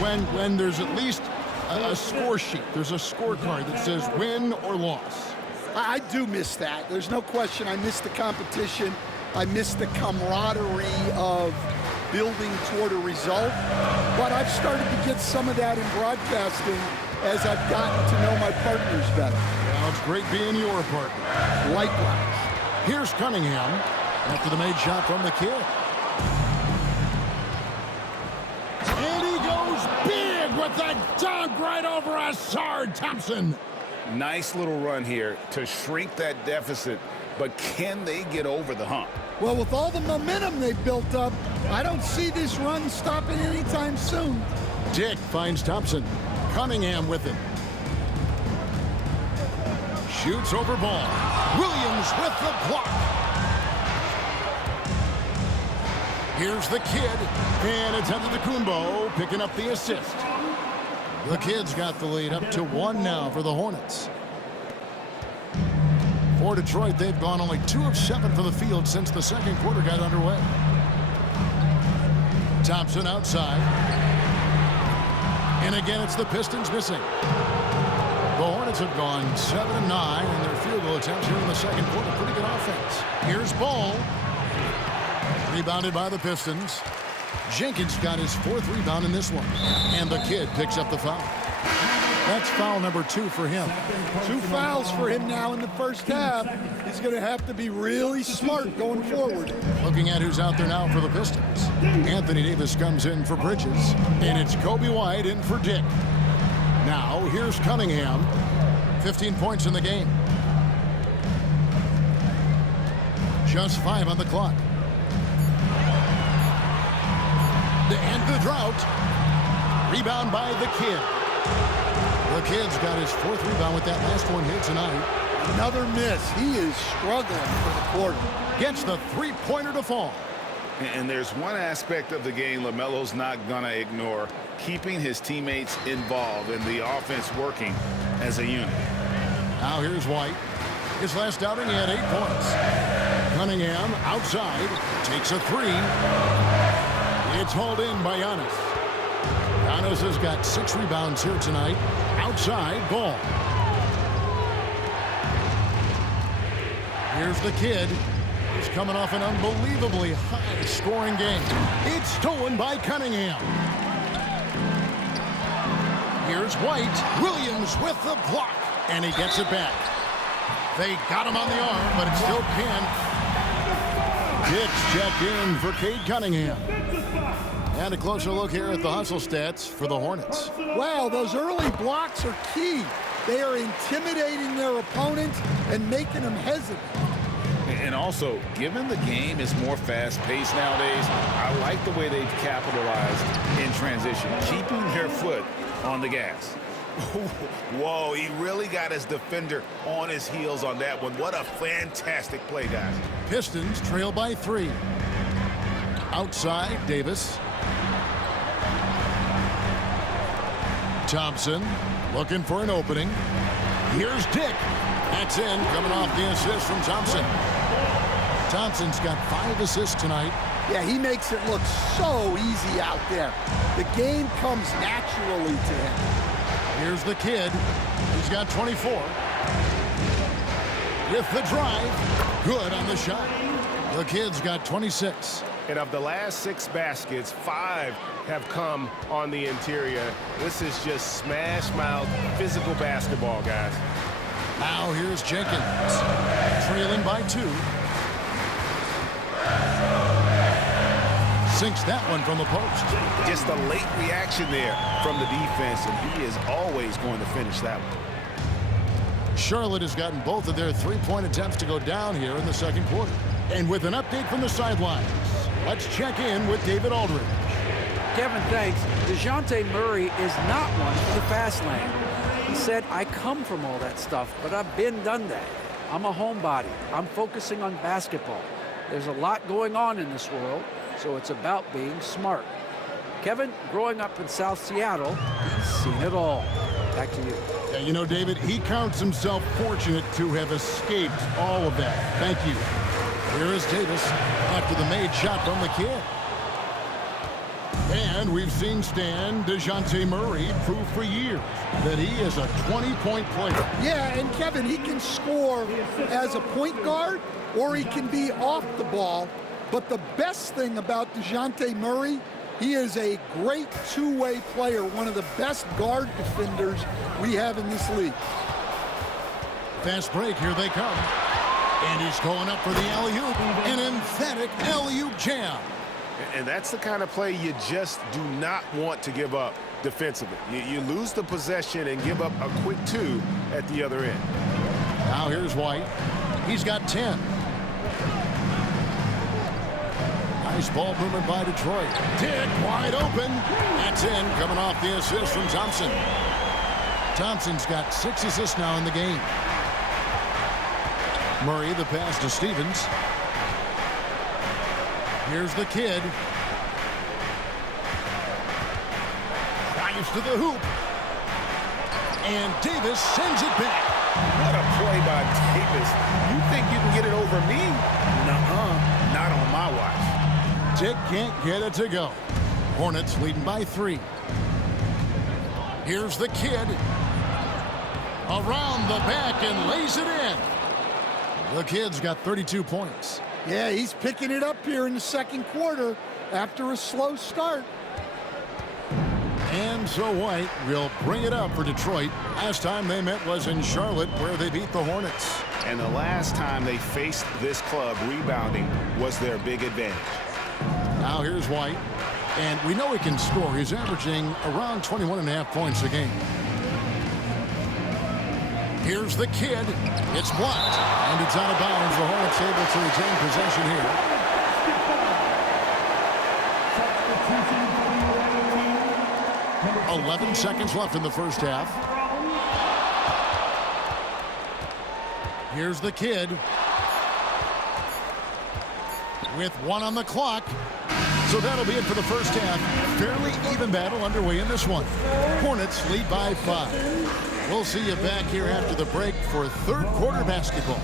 when there's at least a score sheet. There's a scorecard that says win or loss. I do miss that. There's no question. I miss the competition. I miss the camaraderie of building toward a result. But I've started to get some of that in broadcasting as I've gotten to know my partners better. Well, it's great being your partner. Likewise. Here's Cunningham after the made shot from the kid. And he goes big with the dunk right over Ausar Thompson. Nice little run here to shrink that deficit, but can they get over the hump? Well, with all the momentum they've built up, I don't see this run stopping anytime soon. Dick finds Thompson. Cunningham with it. Shoots over ball. Williams with the block. Here's the kid. And it's Antetokounmpo picking up the assist. The Kid's got the lead up to 1 now for the Hornets. For Detroit, they've gone only 2 of 7 from the field since the second quarter got underway. Thompson outside. And again, it's the Pistons missing. The Hornets have gone 7 of 9 in their field goal attempts here in the second quarter. Pretty good offense. Here's Ball. Rebounded by the Pistons. Jenkins got his 4th rebound in this one. And the Kid picks up the foul. That's foul number 2 for him. 2 fouls for him now in the first half. He's going to have to be really smart going forward. Looking at who's out there now for the Pistons. Anthony Davis comes in for Bridges. And it's Kobe White in for Dick. Now, here's Cunningham. 15 points in the game. Just 5 on the clock. To end the drought. Rebound by the Kid. The Kid's got his 4th rebound with that last one here tonight. Another miss. He is struggling for the quarter. Gets the 3-pointer to fall. And there's one aspect of the game LaMelo's not going to ignore, keeping his teammates involved and the offense working as a unit. Now here's White. His last outing, he had 8 points. Cunningham outside, takes a 3. It's hauled in by Giannis. Giannis has got 6 rebounds here tonight. Outside, Ball. Here's the Kid. He's coming off an unbelievably high-scoring game. It's stolen by Cunningham. Here's White. Williams with the block. And he gets it back. They got him on the arm, but it's still pinned. Dick's checked in for Cade Cunningham. And a closer look here at the hustle stats for the Hornets. Wow, those early blocks are key. They are intimidating their opponent and making them hesitant. And also, given the game is more fast-paced nowadays, I like the way they've capitalized in transition, keeping their foot on the gas. Whoa, he really got his defender on his heels on that one. What a fantastic play, guys. Pistons trail by 3. Outside, Davis. Thompson looking for an opening. Here's Dick. That's in, coming off the assist from Thompson. Thompson's got 5 assists tonight. Yeah, he makes it look so easy out there. The game comes naturally to him. Here's the Kid. He's got 24. With the drive. Good on the shot. The Kid's got 26. And of the last 6 baskets, 5 have come on the interior. This is just smash-mouth physical basketball, guys. Now here's Jenkins. Trailing by 2. Sinks that one from the post. Just a late reaction there from the defense, and he is always going to finish that one. Charlotte has gotten both of their 3-point attempts to go down here in the second quarter. And with an update from the sidelines, let's check in with David Aldridge. Kevin, thanks. DeJounte Murray is not one for the fast lane. He said, I come from all that stuff, but I've done that. I'm a homebody. I'm focusing on basketball. There's a lot going on in this world, so it's about being smart. Kevin, growing up in South Seattle, he's seen it all. Back to you. Yeah, you know, David, he counts himself fortunate to have escaped all of that. Thank you. Here is Davis after the made shot from the Kid. And And we've seen Stan DeJounte Murray prove for years that he is a 20-point player. Yeah, and Kevin, he can score as a point guard or he can be off the ball. But the best thing about DeJounte Murray, he is a great two-way player, one of the best guard defenders we have in this league. Fast break, here they come. And he's going up for the alley-oop, an emphatic alley-oop jam. And that's the kind of play you just do not want to give up defensively. You lose the possession and give up a quick two at the other end. Now here's White. He's got 10. Nice ball movement by Detroit. Dick wide open. That's in, coming off the assist from Thompson. Thompson's got 6 assists now in the game. Murray, the pass to Stevens. Here's the kid. Drives to the hoop. And Davis sends it back. What a play by Davis. You think you can get it over me? Nuh-uh. Not on my watch. Dick can't get it to go. Hornets leading by 3. Here's the kid. Around the back and lays it in. The kid's got 32 points. Yeah, he's picking it up here in the second quarter after a slow start. And so White will bring it up for Detroit. Last time they met was in Charlotte, where they beat the Hornets. And the last time they faced this club, rebounding was their big advantage. Now here's White. And we know he can score. He's averaging around 21.5 points a game. Here's the kid. It's blocked. And it's out of bounds. The Hornets able to retain possession here. Number 11 seconds left in the first half. Here's the kid. With 1 on the clock. So that'll be it for the first half. Fairly even battle underway in this one. Hornets lead by 5. We'll see you back here after the break for third quarter basketball.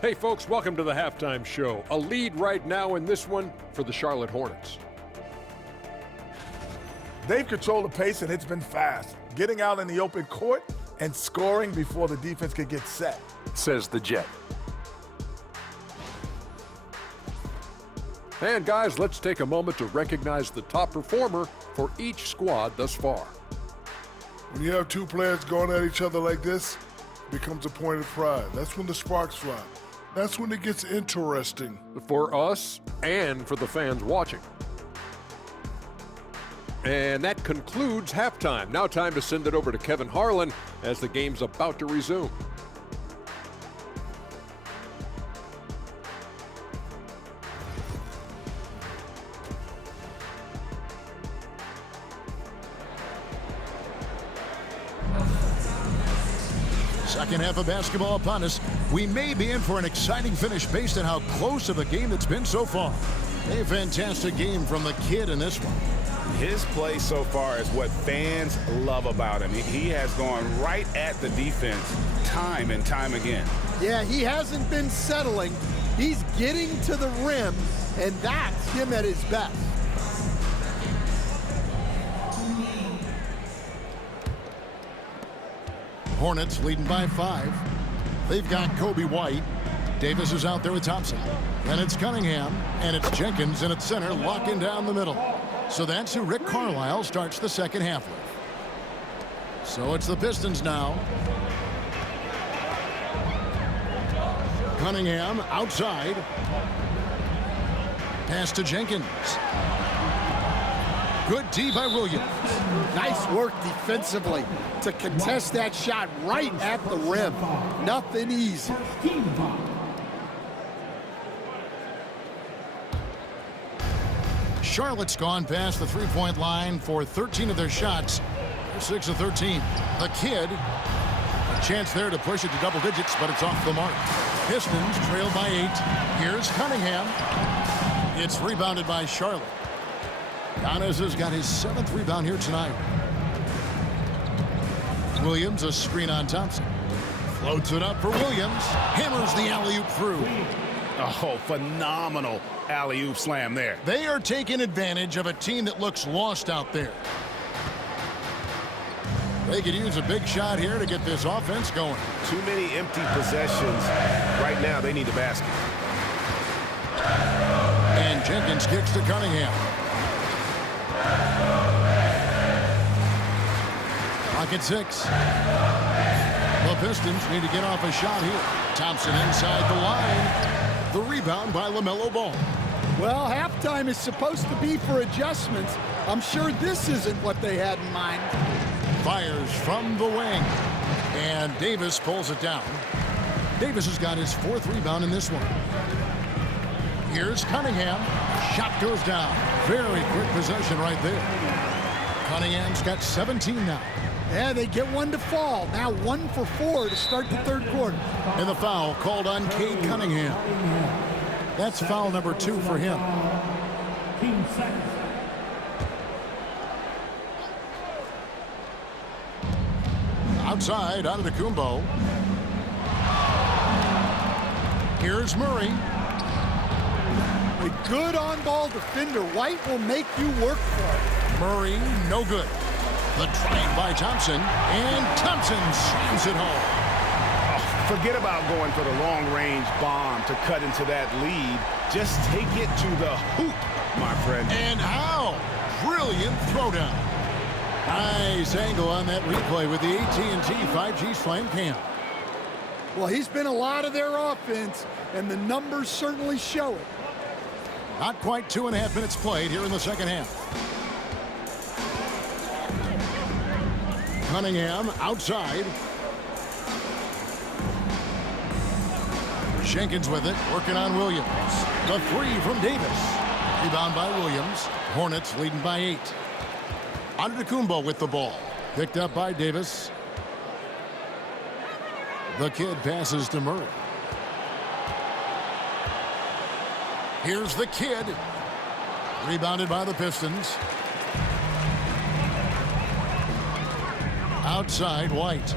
Hey folks, welcome to the halftime show. A lead right now in this one for the Charlotte Hornets. They've controlled the pace and it's been fast, getting out in the open court and scoring before the defense could get set. Says the Jet. And guys, let's take a moment to recognize the top performer for each squad thus far. When you have two players going at each other like this, it becomes a point of pride. That's when the sparks fly. That's when it gets interesting. For us and for the fans watching. And that concludes halftime. Now time to send it over to Kevin Harlan as the game's about to resume. Second half of basketball upon us. We may be in for an exciting finish based on how close of a game it's been so far. A fantastic game from the kid in this one. His play so far is what fans love about him. He has gone right at the defense time and time again. Yeah, he hasn't been settling. He's getting to the rim, and that's him at his best. Hornets leading by 5. They've got Kobe White. Davis is out there with Thompson. Then it's Cunningham, and it's Jenkins in at center, locking down the middle. So that's who Rick Carlisle starts the second half with. So it's the Pistons now. Cunningham outside. Pass to Jenkins. Good D by Williams. Nice work defensively to contest that shot right at the rim. Nothing easy. Charlotte's gone past the three-point line for 13 of their shots. They're 6 of 13. The kid, a chance there to push it to double digits, but it's off the mark. Pistons trail by 8. Here's Cunningham. It's rebounded by Charlotte. Giannis has got his 7th rebound here tonight. Williams, a screen on Thompson. Floats it up for Williams. Hammers the alley-oop through. Oh, phenomenal alley-oop slam there. They are taking advantage of a team that looks lost out there. They could use a big shot here to get this offense going. Too many empty possessions. Right now, they need the basket. And Jenkins kicks to Cunningham. Clock at 6. The Pistons need to get off a shot here. Thompson inside the line. The rebound by LaMelo Ball. Well, halftime is supposed to be for adjustments. I'm sure this isn't what they had in mind. Fires from the wing. And Davis pulls it down. Davis has got his 4th rebound in this one. Here's Cunningham. Shot goes down. Very quick possession right there. Cunningham's got 17 now. Yeah, they get one to fall. Now 1 for 4 to start the 3rd quarter. And the foul called on Cade Cunningham. That's foul number 2 for him. Outside, Antetokounmpo. Here's Murray. A good on-ball defender. White will make you work for it. Murray, no good. The drive by Thompson, and Thompson slams it home. Forget about going for the long-range bomb to cut into that lead. Just take it to the hoop, my friend. And how? Brilliant throwdown. Nice angle on that replay with the AT&T 5G Slam Cam. Well, he's been a lot of their offense, and the numbers certainly show it. Not quite 2.5 minutes played here in the second half. Cunningham outside. Jenkins with it, working on Williams. The 3 from Davis. Rebound by Williams. Hornets leading by 8. Antetokounmpo with the ball. Picked up by Davis. The kid passes to Murray. Here's the kid. Rebounded by the Pistons. Outside, White.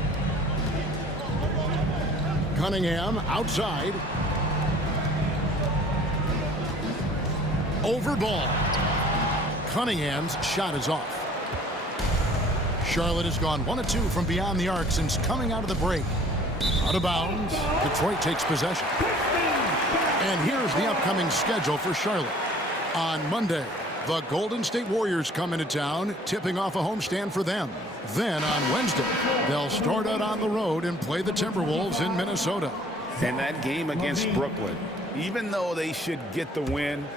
Cunningham outside. Over ball. Cunningham's shot is off. Charlotte has gone 1 of 2 from beyond the arc since coming out of the break. Out of bounds. Detroit takes possession. And here's the upcoming schedule for Charlotte. On Monday, the Golden State Warriors come into town, tipping off a homestand for them. Then on Wednesday, they'll start out on the road and play the Timberwolves in Minnesota. And that game against Brooklyn, even though they should get the win,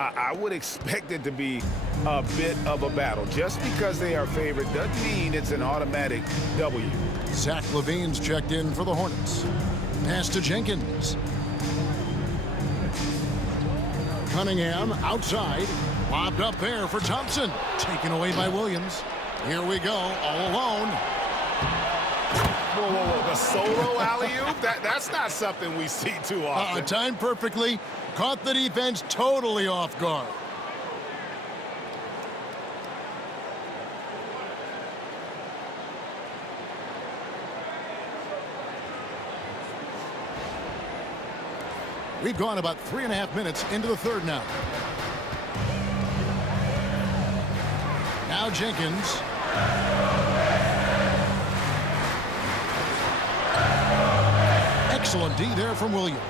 I would expect it to be a bit of a battle. Just because they are favored doesn't mean it's an automatic W. Zach LaVine's checked in for the Hornets. Pass to Jenkins. Cunningham outside. Lobbed up there for Thompson. Taken away by Williams. Here we go, all alone. Whoa, whoa, whoa. The solo alley-oop? That's not something we see too often. Timed perfectly. Caught the defense totally off guard. We've gone about 3.5 minutes into the third now. Now Jenkins. Excellent D there from Williams.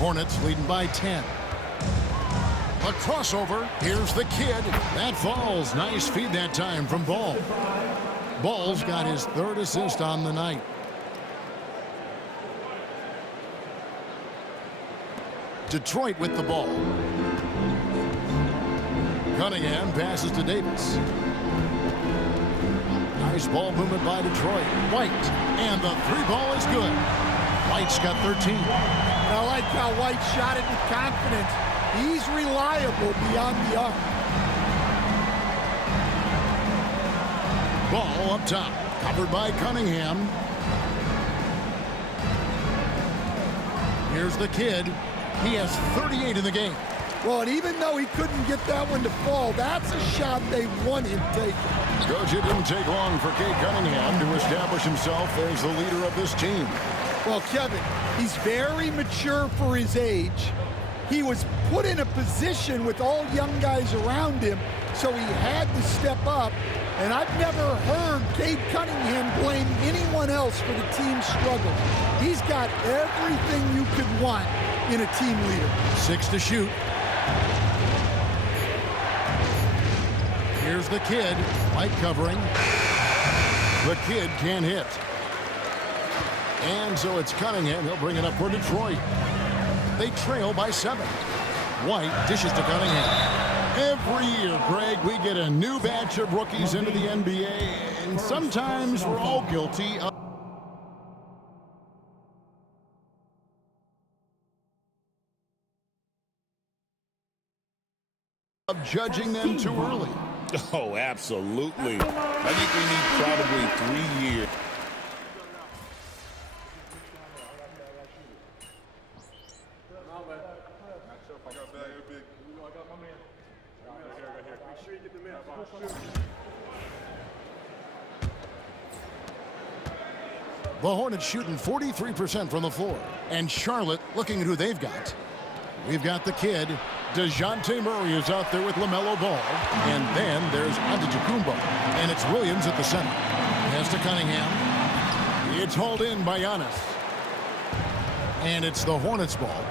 Hornets leading by 10. A crossover. Here's the kid. That falls. Nice feed that time from Ball. Ball's got his 3rd assist on the night. Detroit with the ball. Cunningham passes to Davis. Nice ball movement by Detroit. White. And the 3-ball is good. White's got 13. I like how White shot it with confidence. He's reliable beyond the arc. Ball up top. Covered by Cunningham. Here's the kid. He has 38 in the game. Well, and even though he couldn't get that one to fall, that's a shot they want him taking. Coach, it didn't take long for Cade Cunningham to establish himself as the leader of this team. Well, Kevin, he's very mature for his age. He was put in a position with all young guys around him, so he had to step up. And I've never heard Cade Cunningham blame anyone else for the team's struggle. He's got everything you could want in a team leader. 6 to shoot. Here's the kid, Mike covering. The kid can't hit. And so it's Cunningham. He'll bring it up for Detroit. They trail by 7. White dishes to Cunningham. Every year, Greg, we get a new batch of rookies into the NBA, and sometimes we're all guilty of judging them too early. Oh, absolutely. I think we need probably 3 years. The Hornets shooting 43% from the floor. And Charlotte looking at who they've got. We've got the kid. DeJounte Murray is out there with LaMelo Ball. And then there's Antetokounmpo. And it's Williams at the center. Pass to Cunningham. It's hauled in by Giannis. And it's the Hornets ball.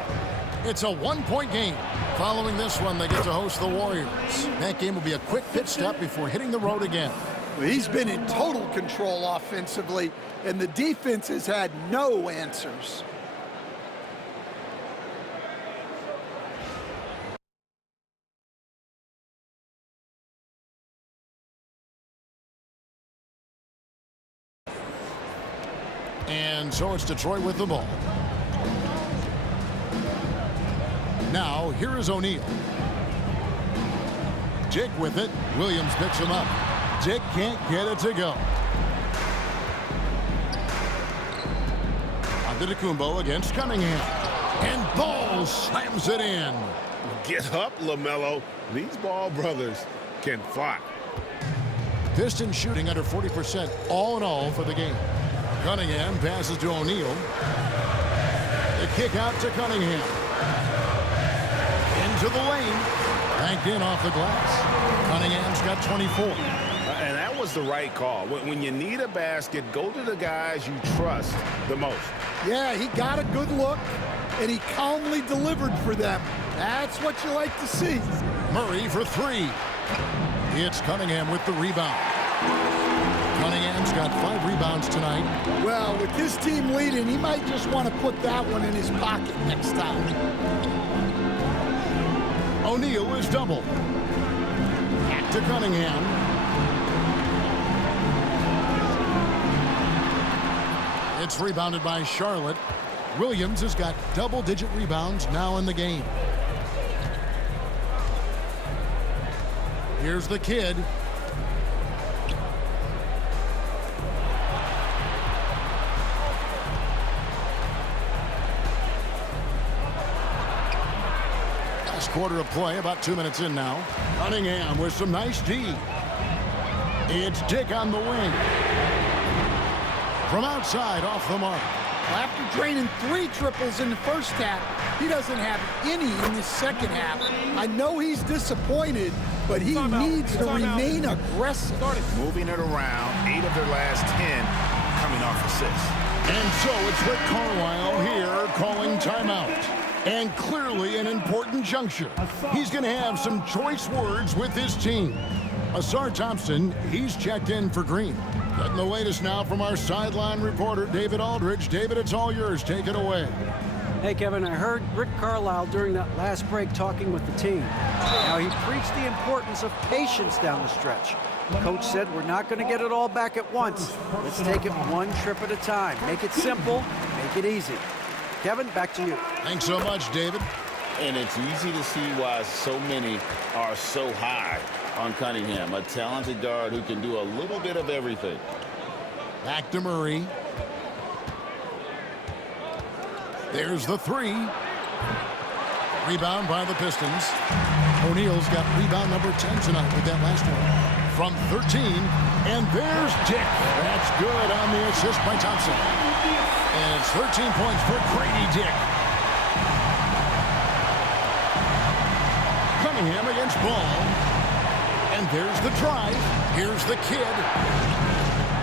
It's a one-point game. Following this one, they get to host the Warriors. That game will be a quick pit stop before hitting the road again. He's been in total control offensively, and the defense has had no answers. And so it's Detroit with the ball. Now, here is O'Neal. Dick with it. Williams picks him up. Dick can't get it to go. Antetokounmpo against Cunningham. And Ball slams it in. Get up, LaMelo. These Ball brothers can fly. Pistons shooting under 40% all in all for the game. Cunningham passes to O'Neal. The kick out to Cunningham. Into the lane. Banked in off the glass. Cunningham's got 24. And that was the right call. When you need a basket, go to the guys you trust the most. Yeah, he got a good look, and he calmly delivered for them. That's what you like to see. Murray for 3. It's Cunningham with the rebound. Cunningham's got 5 rebounds tonight. Well, with his team leading, he might just want to put that one in his pocket next time. O'Neal is doubled. Back to Cunningham. It's rebounded by Charlotte. Williams has got double-digit rebounds now in the game. Here's the kid. Last quarter of play, about 2 minutes in now. Cunningham with some nice D. It's Dick on the wing. From outside, off the mark. Well, after draining 3 triples in the first half, he doesn't have any in the second half. I know he's disappointed, but he needs to remain aggressive. Moving it around, 8 of their last 10 coming off assists. And so it's Rick Carlisle here calling timeout. And clearly an important juncture. He's going to have some choice words with his team. Asar Thompson, he's checked in for Green. Getting the latest now from our sideline reporter, David Aldridge. David, it's all yours. Take it away. Hey, Kevin, I heard Rick Carlisle during that last break talking with the team. Now, he preached the importance of patience down the stretch. The coach said we're not going to get it all back at once. Let's take it one trip at a time. Make it simple, make it easy. Kevin, back to you. Thanks so much, David. And it's easy to see why so many are so high on Cunningham, a talented guard who can do a little bit of everything. Back to Murray. There's the 3. Rebound by the Pistons. O'Neal's got rebound number 10 tonight with that last one. From 13, and there's Dick. That's good on the assist by Thompson. And it's 13 points for Grady Dick. Cunningham against Ball. And there's the drive. Here's the kid.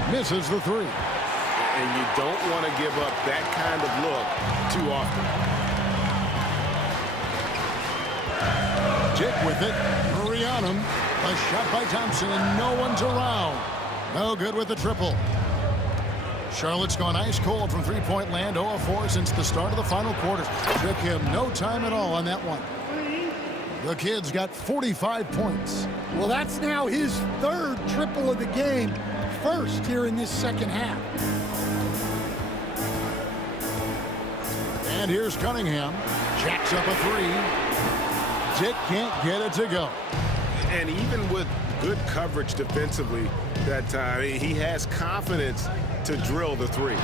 Misses the three. And you don't want to give up that kind of look too often. Dick with it. Murray on him. A shot by Thompson, and no one's around. No good with the triple. Charlotte's gone ice cold from three-point land, 0 of 4 since the start of the final quarter. Took him no time at all on that one. The kid's got 45 points. Well, that's now his third triple of the game, first here in this second half. And here's Cunningham. Jacks up a three. Dick can't get it to go. And even with good coverage defensively that time, he has confidence to drill the three.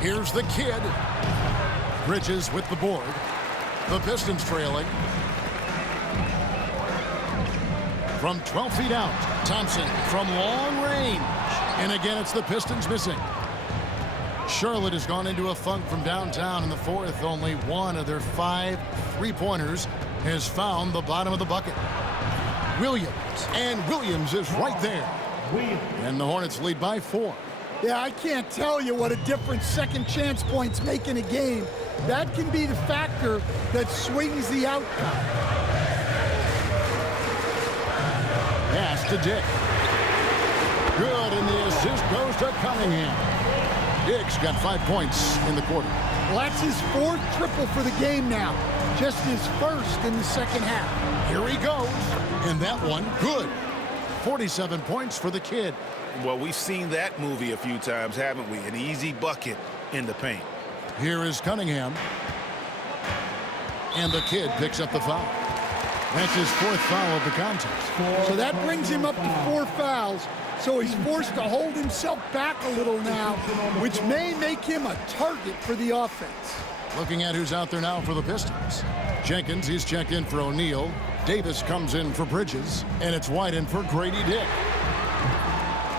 Here's the kid. Bridges with the board. The Pistons trailing. From 12 feet out, Thompson from long range. And again, it's the Pistons missing. Charlotte has gone into a funk from downtown in the fourth. Only one of their 5 three-pointers has found the bottom of the bucket. Williams, and Williams is right there. And the Hornets lead by 4. Yeah, I can't tell you what a difference second chance points make in a game. That can be the factor that swings the outcome. Pass to Dick. Good, and the assist goes to Cunningham. Dick's got 5 points in the quarter. Well, that's his 4th triple for the game now. Just his first in the second half. Here he goes. And that one, good. 47 points for the kid. Well, we've seen that movie a few times, haven't we? An easy bucket in the paint. Here is Cunningham. And the kid picks up the foul. That's his 4th foul of the contest. So that brings him up to 4 fouls. So he's forced to hold himself back a little now, which may make him a target for the offense. Looking at who's out there now for the Pistons. Jenkins, he's checked in for O'Neal. Davis comes in for Bridges. And it's White in for Grady Dick.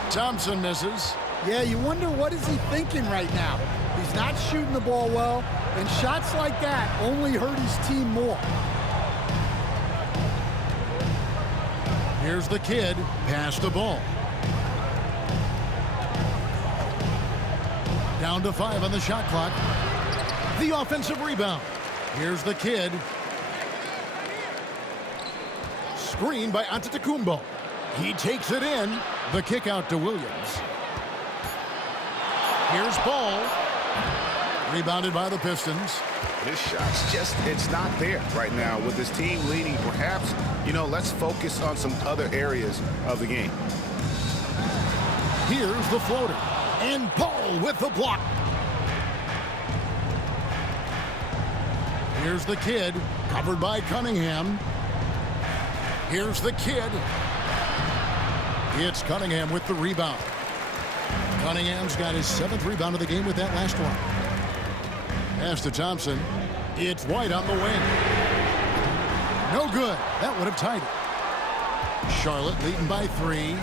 Thompson misses. Yeah, you wonder what is he thinking right now. He's not shooting the ball well, and shots like that only hurt his team more. Here's the kid. Pass the ball. Down to 5 on the shot clock. The offensive rebound. Here's the kid. Screen by Antetokounmpo. He takes it in. The kick out to Williams. Here's Ball. Rebounded by the Pistons. His shot's just, it's not there right now with this team leading. Perhaps, let's focus on some other areas of the game. Here's the floater. And Ball with the block. Here's the kid, covered by Cunningham. Here's the kid. It's Cunningham with the rebound. Cunningham's got his 7th rebound of the game with that last one. Pass to Thompson. It's White on the wing. No good. That would have tied it. Charlotte leading by 3.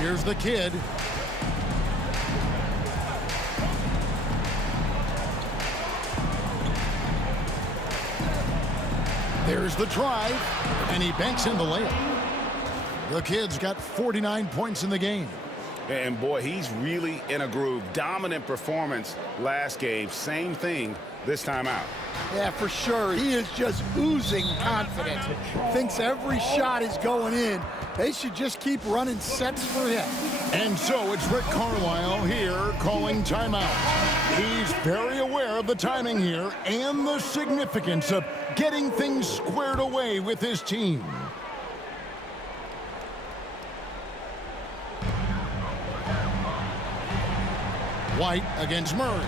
Here's the kid. There's the drive, and he banks in the layup. The kid's got 49 points in the game. And boy, he's really in a groove. Dominant performance last game. Same thing this time out. Yeah, for sure. He is just oozing confidence. Thinks every shot is going in. They should just keep running sets for him. And so it's Rick Carlisle here calling timeout. He's very aware of the timing here and the significance of getting things squared away with his team. White against Murray.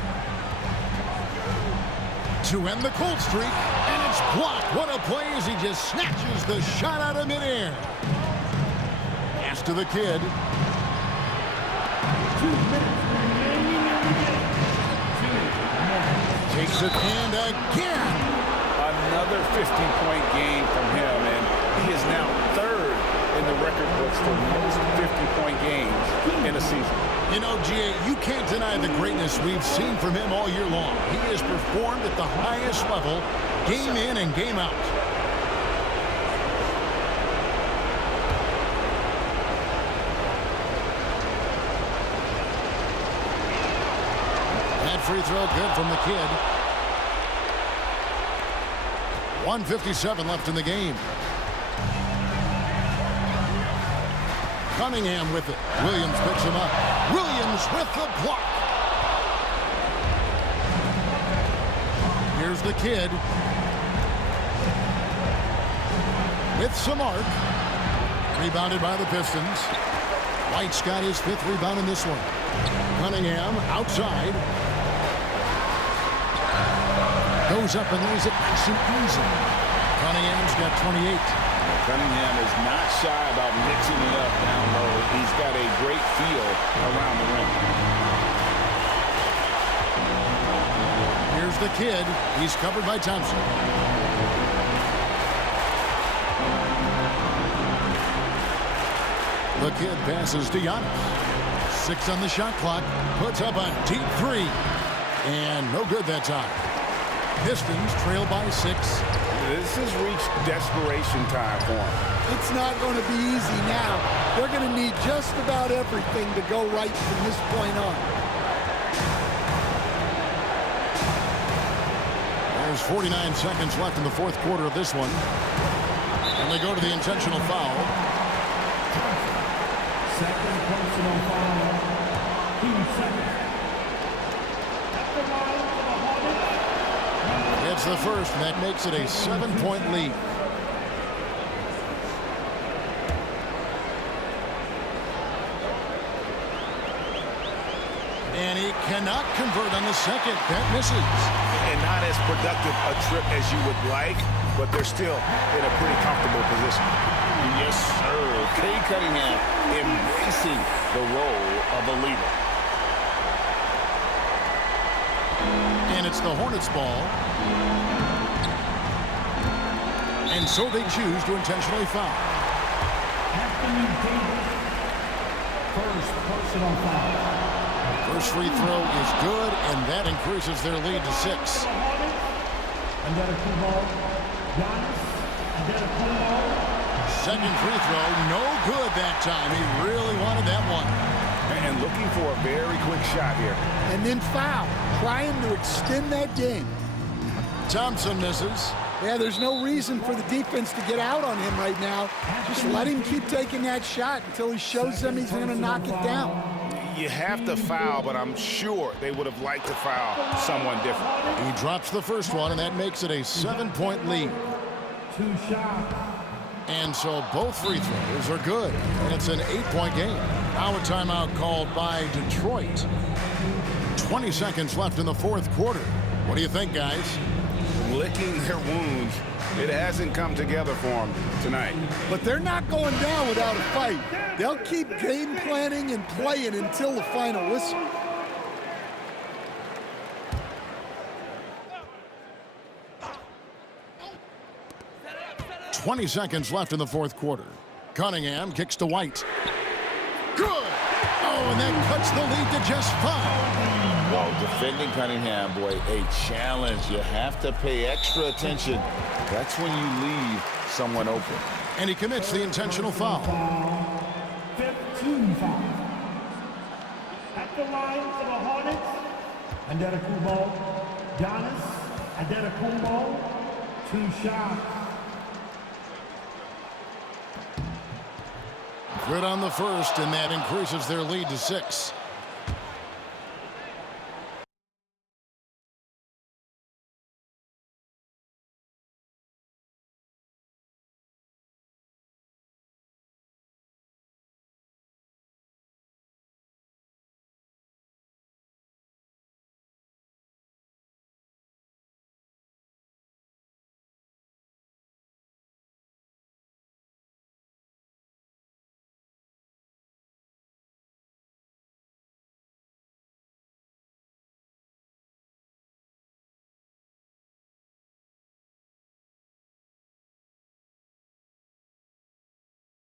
To end the cold streak, and it's blocked. What a play as he just snatches the shot out of midair. Pass to the kid. 2 minutes remaining in the game. Takes it. And again. Another 50-point game from him, and he is now third in the record books for most 50-point games in a season. You know, G.A., you can't deny the greatness we've seen from him all year long. He has performed at the highest level, game in and game out. That free throw good from the kid. 1:57 left in the game. Cunningham with it. Williams picks him up. Williams with the block. Here's the kid. With some arc. Rebounded by the Pistons. White's got his 5th rebound in this one. Cunningham outside. Goes up and lays it nice and easy. Cunningham's got 28. Cunningham is not shy about mixing it up down low. He's got a great feel around the rim. Here's the kid. He's covered by Thompson. The kid passes to Giannis. 6 on the shot clock. Puts up a deep 3. And no good that time. Pistons trail by 6. This has reached desperation time for him. It's not going to be easy now. They're going to need just about everything to go right from this point on. There's 49 seconds left in the 4th quarter of this one. And they go to the intentional foul. Second personal foul. Team second. It's the first, and that makes it a 7-point lead. And he cannot convert on the second. That misses. And not as productive a trip as you would like, but they're still in a pretty comfortable position. Yes, sir. Cade Cunningham embracing the role of a leader. And it's the Hornets' ball. And so they choose to intentionally foul. Anthony Davis. First personal foul. First free throw is good, and that increases their lead to 6. Second free throw, no good that time. He really wanted that one. And looking for a very quick shot here. And then foul, trying to extend that game. Thompson misses. Yeah, there's no reason for the defense to get out on him right now. Just let him keep taking that shot until he shows them he's going to knock it down. You have to foul, but I'm sure they would have liked to foul someone different. He drops the first one, and that makes it a 7-point lead. 2 shots. And so both free throws are good, and it's an 8-point game. Now a timeout called by Detroit. 20 seconds left in the 4th quarter. What do you think, guys? Licking their wounds. It hasn't come together for them tonight. But they're not going down without a fight. They'll keep game planning and playing until the final whistle. .20 seconds left in the 4th quarter. Cunningham kicks to White. Good! Oh, and that cuts the lead to just 5. Well, defending Cunningham, boy, a challenge. You have to pay extra attention. That's when you leave someone open. And he commits the intentional foul. 15 foul. At the line for the Hornets, Antetokounmpo, Giannis, Antetokounmpo, 2 shots. Good on the first, and that increases their lead to 6.